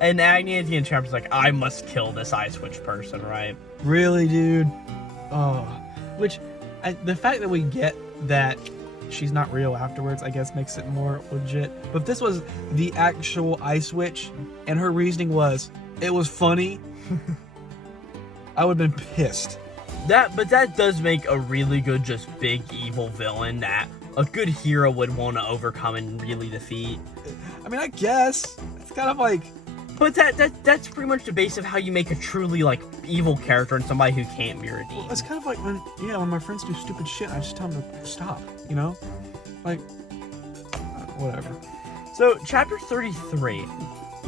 And Agni at the end of the chapter is like, "I must kill this Ice Witch person," right? Really, dude? Oh. Which, the fact that we get that she's not real afterwards, I guess, makes it more legit. But if this was the actual Ice Witch, and her reasoning was, it was funny, I would have been pissed. But that does make a really good, just big evil villain that a good hero would want to overcome and really defeat. I mean, I guess it's kind of like. But that's pretty much the base of how you make a truly like evil character and somebody who can't be redeemed. Well, it's kind of like when my friends do stupid shit, I just tell them to stop. You know, like whatever. So chapter 33,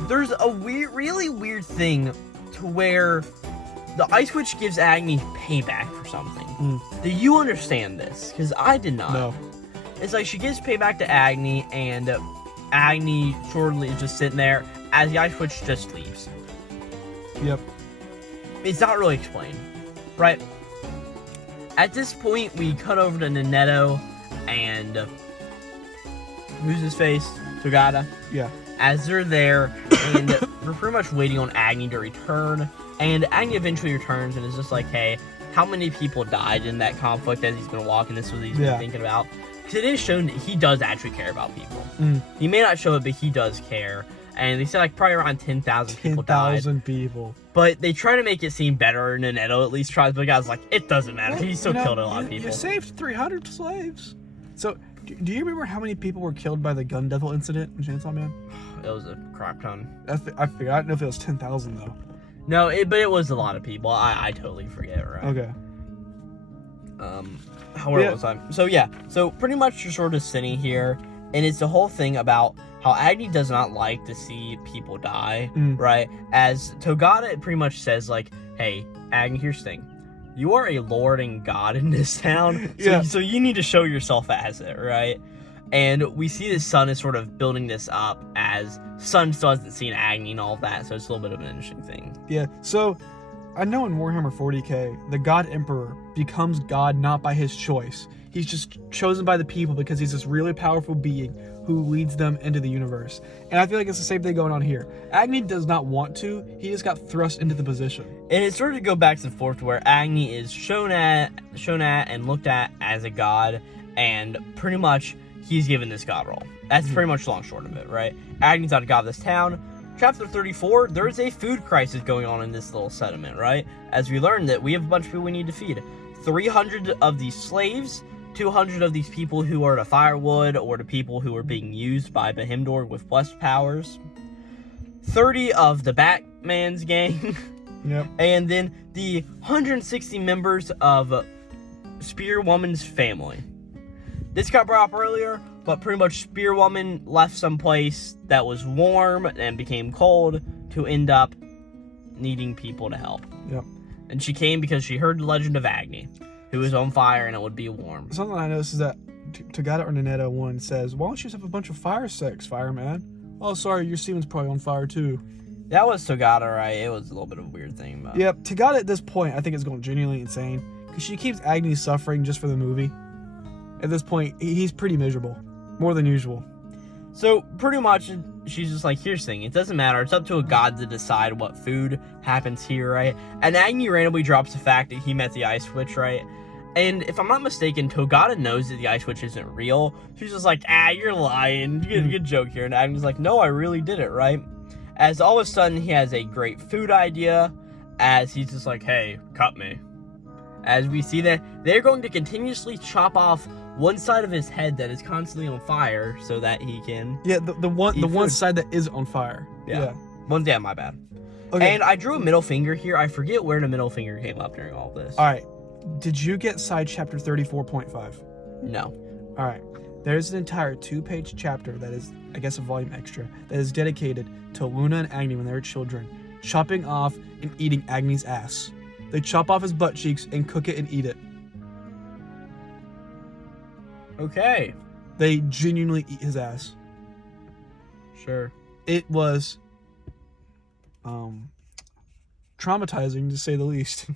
there's a really weird thing to where the Ice Witch gives Agni payback for something. Do you understand this? Because I did not. No. It's like she gives payback to Agni, and Agni shortly is just sitting there as the Ice Witch just leaves. Yep. It's not really explained, right? At this point, we cut over to Nanetto and who's his face? Togata. Yeah. As they're there, and we're pretty much waiting on Agni to return. And Agni eventually returns and is just like, hey, how many people died in that conflict as he's been walking? This is what he's been thinking about. Because it is shown that he does actually care about people. He may not show it, but he does care. And they said like probably around 10,000 people died. 10,000 people. But they try to make it seem better, and Nanetto at least tries, but the guy's like, it doesn't matter. He still killed a lot of people. You saved 300 slaves. So, do you remember how many people were killed by the gun devil incident in Chainsaw Man? It was a crap ton. I forgot. I don't know if it was 10,000 though. No, but it was a lot of people. I totally forget, right? Okay. Where was I? So pretty much you're sort of sitting here, and it's the whole thing about how Agni does not like to see people die, right? As Togata pretty much says, like, hey, Agni, here's the thing. You are a lord and god in this town, so you need to show yourself as it, right? And we see the Sun is sort of building this up as Sun still hasn't seen Agni and all of that, so it's a little bit of an interesting thing. Yeah, so I know in Warhammer 40k, the God Emperor becomes God not by his choice. He's just chosen by the people because he's this really powerful being who leads them into the universe. And I feel like it's the same thing going on here. Agni does not want to, he just got thrust into the position. And it sort of go back and forth where Agni is shown at and looked at as a god, and pretty much he's given this god role. That's pretty much the long short of it, right? Agni's not a god of this town. Chapter 34, there is a food crisis going on in this little settlement, right? As we learn that we have a bunch of people we need to feed. 300 of these slaves, 200 of these people who are the firewood, or the people who are being used by Behimdor with blessed powers. 30 of the Batman's gang. Yep. And then the 160 members of Spearwoman's family. This got brought up earlier, but pretty much Spearwoman left someplace that was warm and became cold to end up needing people to help. Yep. And she came because she heard the legend of Agni, who was on fire and it would be warm. Something I noticed is that Togata or Nanetto one says, why don't you just have a bunch of fire sex, fireman? Oh, sorry, your semen's probably on fire too. That was Togata, right? It was a little bit of a weird thing. But... Yep, Togata at this point, I think is going genuinely insane. Because she keeps Agni suffering just for the movie. At this point, he's pretty miserable. More than usual. So, pretty much, she's just like, here's the thing. It doesn't matter. It's up to a god to decide what food happens here, right? And Agni randomly drops the fact that he met the Ice Witch, right? And if I'm not mistaken, Togata knows that the Ice Witch isn't real. She's just like, you're lying. You get a good joke here. And Agni's like, no, I really did it, right? As all of a sudden, he has a great food idea. As he's just like, hey, cut me. As we see that they're going to continuously chop off one side of his head that is constantly on fire so that he can... Yeah, the one side that is on fire. Yeah. Yeah, my bad. Okay. And I drew a middle finger here. I forget where the middle finger came up during all this. Alright. Did you get side chapter 34.5? No. Alright. There's an entire 2-page chapter that is, I guess, a volume extra, that is dedicated to Luna and Agni when they were children, chopping off and eating Agni's ass. They chop off his butt cheeks and cook it and eat it. Okay. They genuinely eat his ass. Sure. It was traumatizing, to say the least.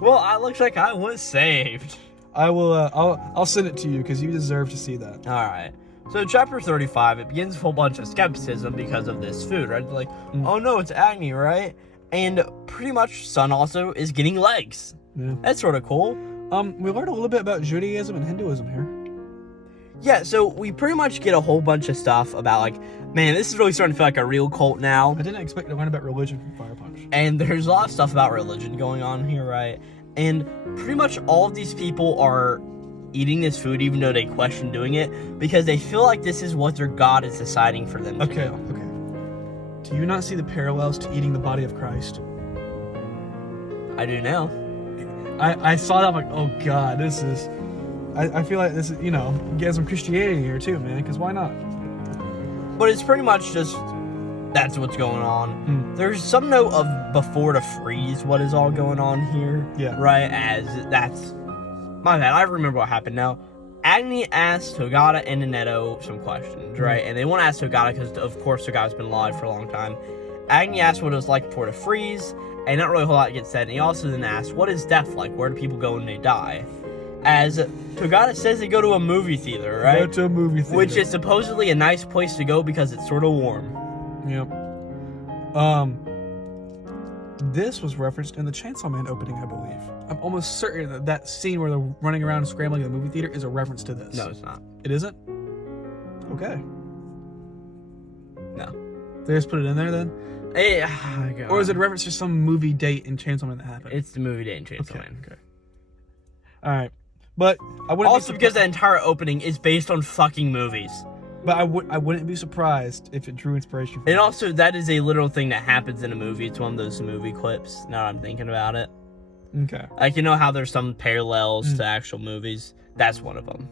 Well, it looks like I was saved. I will. I'll send it to you because you deserve to see that. All right. So chapter 35, it begins with a whole bunch of skepticism because of this food, right? They're like, oh no, it's Agni, right? And pretty much Sun also is getting legs. Yeah. That's sort of cool. We learned a little bit about Judaism and Hinduism here. Yeah, so we pretty much get a whole bunch of stuff about, like, man, this is really starting to feel like a real cult now. I didn't expect to learn about religion from Fire Punch. And there's a lot of stuff about religion going on here, right? And pretty much all of these people are eating this food even though they question doing it because they feel like this is what their god is deciding for them to do. Okay. Do you not see the parallels to eating the body of Christ? I do now. I saw that, I'm like, oh god, this is... I feel like this is, get some Christianity here too, man, because why not? But it's pretty much just, that's what's going on. There's some note of before to freeze what is all going on here. Yeah. Right, as that's... My bad, I remember what happened now. Agni asked Togata and Neneto some questions, right? And they want to ask Togata because, of course, Togata's been alive for a long time. Agni asked what it was like before to freeze, and not really a whole lot gets said. And he also then asked, what is death like? Where do people go when they die? As Togata says they go to a movie theater, right? Go to a movie theater. Which is supposedly a nice place to go because it's sort of warm. Yep. This was referenced in the Chainsaw Man opening, I believe. I'm almost certain that scene where they're running around and scrambling in the movie theater is a reference to this. No, it's not. It isn't? Okay. No. They just put it in there then? Or is it a reference to some movie date in Chainsaw Man that happened? It's the movie date in Chainsaw Man. Okay. Alright. But I wouldn't also because the entire opening is based on fucking movies. But I wouldn't be surprised if it drew inspiration from it. And also, that is a literal thing that happens in a movie. It's one of those movie clips, now that I'm thinking about it. Okay. Like, you know how there's some parallels to actual movies? That's one of them.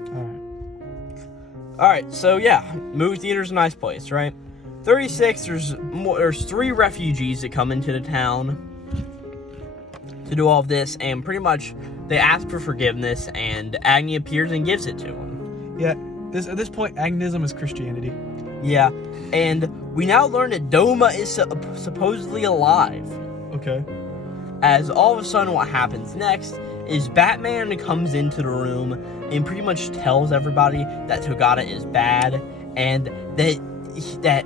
Alright, so yeah, movie theater's a nice place, right? 36, there's 3 refugees that come into the town to do all of this, and pretty much they ask for forgiveness, and Agni appears and gives it to them. Yeah. At this point, Agnism is Christianity. Yeah, and we now learn that Doma is supposedly alive. Okay. As all of a sudden what happens next is Batman comes into the room and pretty much tells everybody that Togata is bad and that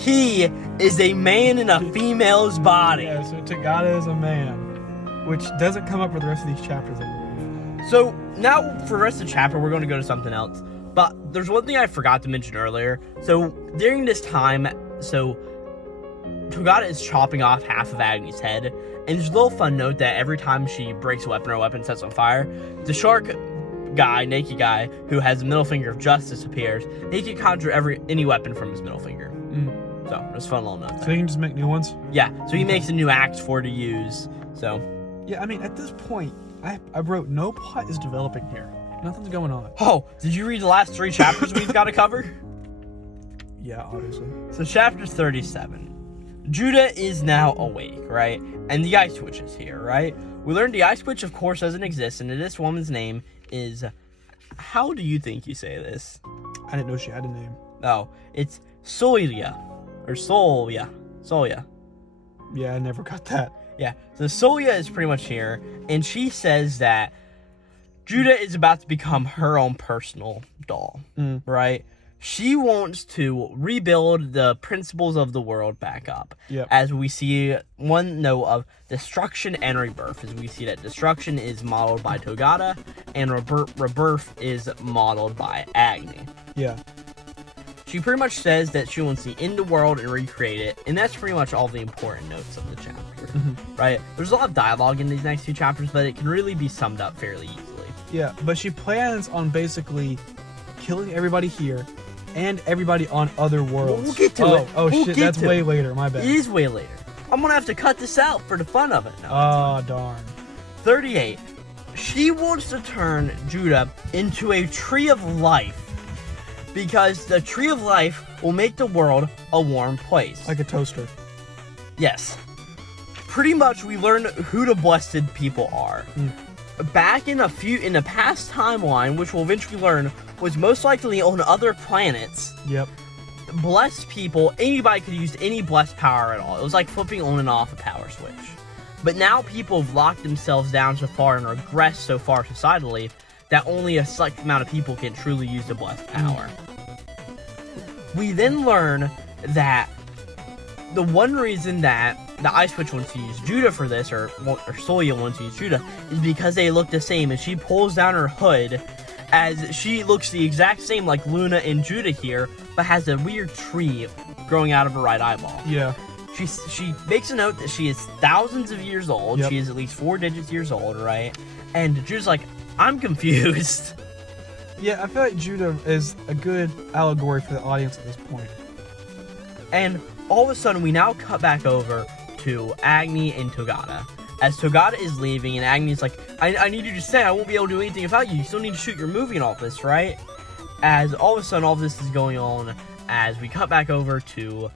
he is a man in a female's body. Yeah, so Togata is a man, which doesn't come up for the rest of these chapters, I believe. So now for the rest of the chapter, we're going to go to something else. But there's one thing I forgot to mention earlier. So during this time, Togata is chopping off half of Agni's head. And there's a little fun note that every time she breaks a weapon or a weapon sets on fire, the shark guy, naked guy, who has the middle finger of justice appears. He can conjure any weapon from his middle finger. So there's a fun little note there. So he can just make new ones? Yeah, so he makes a new axe for to use. So yeah, I mean, at this point, I wrote no plot is developing here. Nothing's going on. Oh, did you read the last 3 chapters we've got to cover? Yeah, obviously. So chapter 37. Judah is now awake, right? And the Ice Witch is here, right? We learned the Ice Witch, of course, doesn't exist, and this woman's name is... How do you think you say this? I didn't know she had a name. Oh, it's Solia. Or Solia. Solia. Yeah, I never got that. Yeah, so Solia is pretty much here, and she says that Judah is about to become her own personal doll, right? She wants to rebuild the principles of the world back up. Yep. As we see one note of destruction and rebirth, as we see that destruction is modeled by Togata, and rebirth is modeled by Agni. Yeah. She pretty much says that she wants to end the world and recreate it, and that's pretty much all the important notes of the chapter, right? There's a lot of dialogue in these next 2 chapters, but it can really be summed up fairly easily. Yeah, but she plans on basically killing everybody here and everybody on other worlds. We'll get to it. Oh, shit, that's way later. My bad. It is way later. I'm gonna have to cut this out for the fun of it. No, oh, darn. 38. She wants to turn Judah into a tree of life because the tree of life will make the world a warm place. Like a toaster. Yes. Pretty much, we learned who the blessed people are. Back in the past timeline, which we'll eventually learn was most likely on other planets. Yep. Blessed people, anybody could use any blessed power at all. It was like flipping on and off a power switch. But now people have locked themselves down so far and regressed so far societally that only a select amount of people can truly use the blessed power. We then learn that the one reason that the Ice Witch wants to use Judah for this, or Solia wants to use Judah, is because they look the same, and she pulls down her hood, as she looks the exact same like Luna and Judah here, but has a weird tree growing out of her right eyeball. Yeah. She makes a note that she is thousands of years old. Yep. She is at least 4 digits years old, right? And Judah's like, I'm confused. Yeah, I feel like Judah is a good allegory for the audience at this point. And all of a sudden, we now cut back over to Agni and Togata. As Togata is leaving, and Agni's like, I need you to stay. I won't be able to do anything without you. You still need to shoot your movie and all this, right? As all of a sudden, all of this is going on, as we cut back over to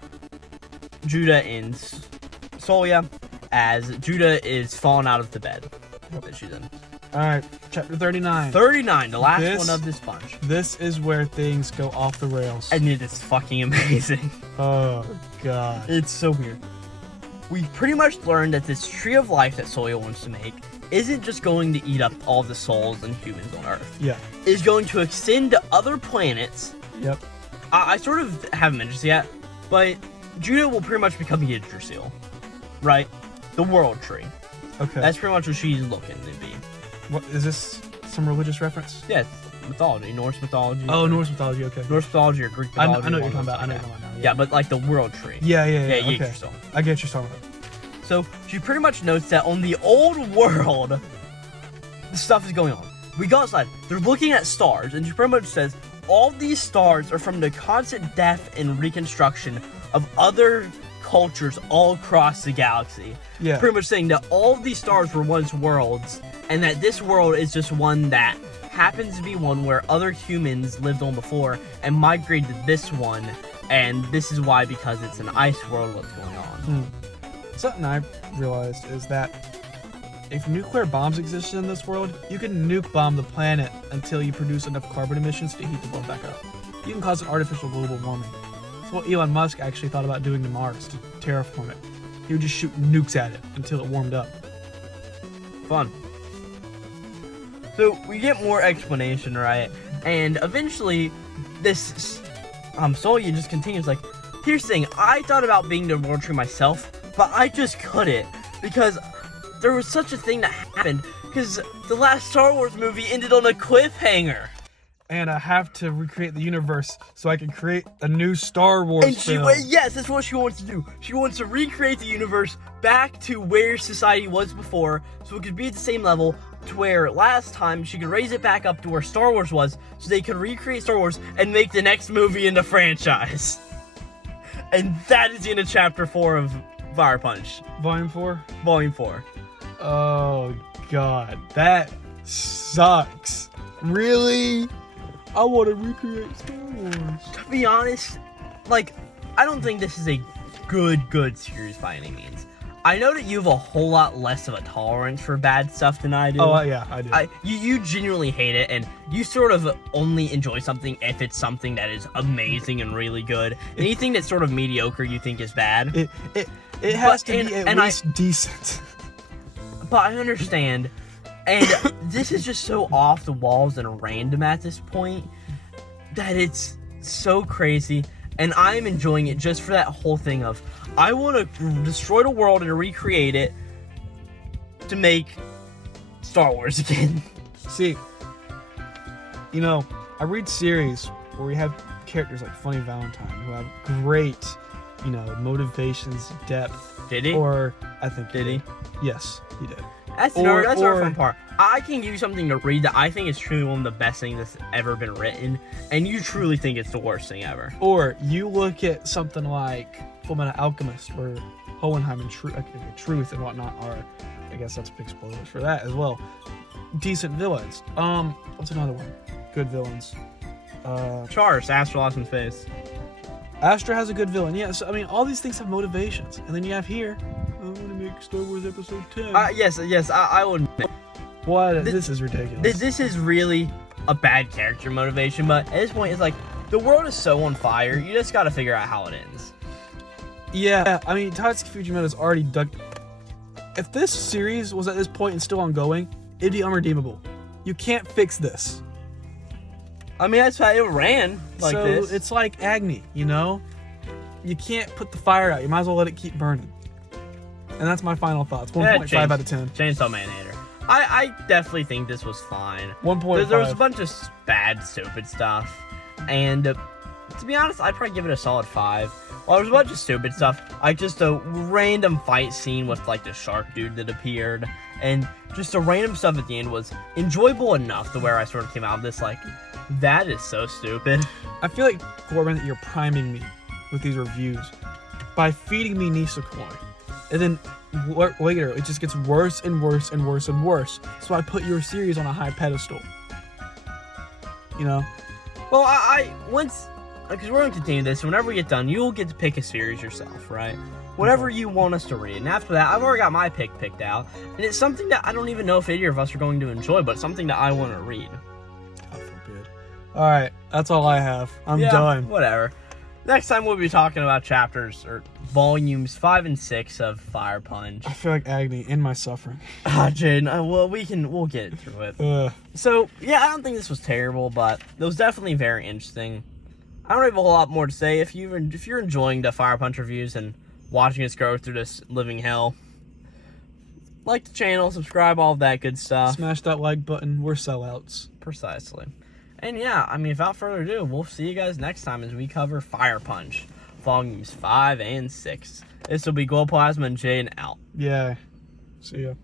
Judah and Solia, as Judah is falling out of the bed that she's in. Alright, chapter 39. 39, the last one of this bunch. This is where things go off the rails. And it is fucking amazing. Oh, God. It's so weird. We've pretty much learned that this tree of life that Solia wants to make isn't just going to eat up all the souls and humans on Earth. Yeah. It's going to extend to other planets. Yep. I sort of haven't mentioned this yet, but Judah will pretty much become the Yggdrasil, right? The world tree. Okay. That's pretty much what she's looking to be. What is this? Some religious reference? Yeah, it's mythology, Norse mythology. Oh, Norse mythology. Okay. Norse mythology or Greek I mythology. know what you're talking about. I know what you're talking about now. Yeah, but like the world tree. Yeah. Yeah, Okay. Yggdrasil. I get what you're talking about. So she pretty much notes that on the old world, stuff is going on. We go outside. They're looking at stars, and she pretty much says all these stars are from the constant death and reconstruction of other cultures all across the galaxy. Yeah. Pretty much saying that all of these stars were once worlds, and that this world is just one that happens to be one where other humans lived on before and migrated to this one, and this is why, because it's an ice world, what's going on. Something I realized is that if nuclear bombs existed in this world, you can nuke bomb the planet until you produce enough carbon emissions to heat the world back up. You can cause an artificial global warming. That's what Elon Musk actually thought about doing to Mars, to terraform it. He would just shoot nukes at it until it warmed up. Fun. So we get more explanation, right? And eventually, this Solia just continues like, here's the thing, I thought about being the world tree myself, but I just couldn't, because there was such a thing that happened, because the last Star Wars movie ended on a cliffhanger. And I have to recreate the universe so I can create a new Star Wars And film. yes, that's what she wants to do. She wants to recreate the universe back to where society was before, so it could be at the same level, to where last time she could raise it back up to where Star Wars was, so they could recreate Star Wars and make the next movie in the franchise. And that is the end of chapter 4 of Fire Punch. Volume 4? Volume 4. Oh, God. That sucks. Really? I want to recreate Star Wars. To be honest, like, I don't think this is a good series by any means. I know that you have a whole lot less of a tolerance for bad stuff than I do. Oh, yeah, I do. You genuinely hate it, and you sort of only enjoy something if it's something that is amazing and really good. Anything that's sort of mediocre you think is bad. It has to be at least decent. But I understand, and this is just so off the walls and random at this point that it's so crazy, and I'm enjoying it just for that whole thing of, I want to destroy the world and recreate it to make Star Wars again. See, you know, I read series where we have characters like Funny Valentine who have great, you know, motivations, depth. Did he? Or, I think Did he? Yes, he did. That's our fun part. I can give you something to read that I think is truly one of the best things that's ever been written, and you truly think it's the worst thing ever. Or you look at something like Fullmetal Alchemist, where Hohenheim and Truth and whatnot are, I guess that's big spoilers for that as well, decent villains. What's another one? Good villains. Char's Astra Lost in Space. Astra has a good villain, yeah. So, I mean, all these things have motivations. And then you have here, I want to make Star Wars Episode 10. Yes, I will admit. What? This is ridiculous. This is really a bad character motivation, but at this point, it's like, the world is so on fire, you just gotta figure out how it ends. Yeah, I mean, Tatsuki Fujimoto's already dug... If this series was at this point and still ongoing, it'd be unredeemable. You can't fix this. I mean, that's how it ran like so this. It's like Agni, you know? You can't put the fire out. You might as well let it keep burning. And that's my final thoughts. 1.5 out of 10. Chainsaw Man hater. I definitely think this was fine. 1.5. There was a bunch of bad, stupid stuff. And to be honest, I'd probably give it a solid 5. While there was a bunch of stupid stuff, like just a random fight scene with like the shark dude that appeared, and just a random stuff at the end was enjoyable enough to where I sort of came out of this like, that is so stupid. I feel like, Corbin, that you're priming me with these reviews by feeding me Nisekoi. And then later, it just gets worse and worse and worse and worse. So I put your series on a high pedestal. You know? Well, I once, because we're going to continue this, whenever we get done, you'll get to pick a series yourself, right? Whatever you want us to read. And after that, I've already got my pick picked out. And it's something that I don't even know if either of us are going to enjoy, but it's something that I want to read. God forbid. Alright, that's all I have. I'm done. Whatever. Next time we'll be talking about chapters, or volumes 5 and 6 of Fire Punch. I feel like agony in my suffering. Jaden, well, we'll get through it. So, yeah, I don't think this was terrible, but it was definitely very interesting. I don't have a whole lot more to say. If you're enjoying the Fire Punch reviews and watching us go through this living hell, like the channel, subscribe, all of that good stuff. Smash that like button. We're sellouts. Precisely. And yeah, I mean, without further ado, we'll see you guys next time as we cover Fire Punch, volumes 5 and 6. This will be Glowplasma and Jaden out. Yeah. See ya.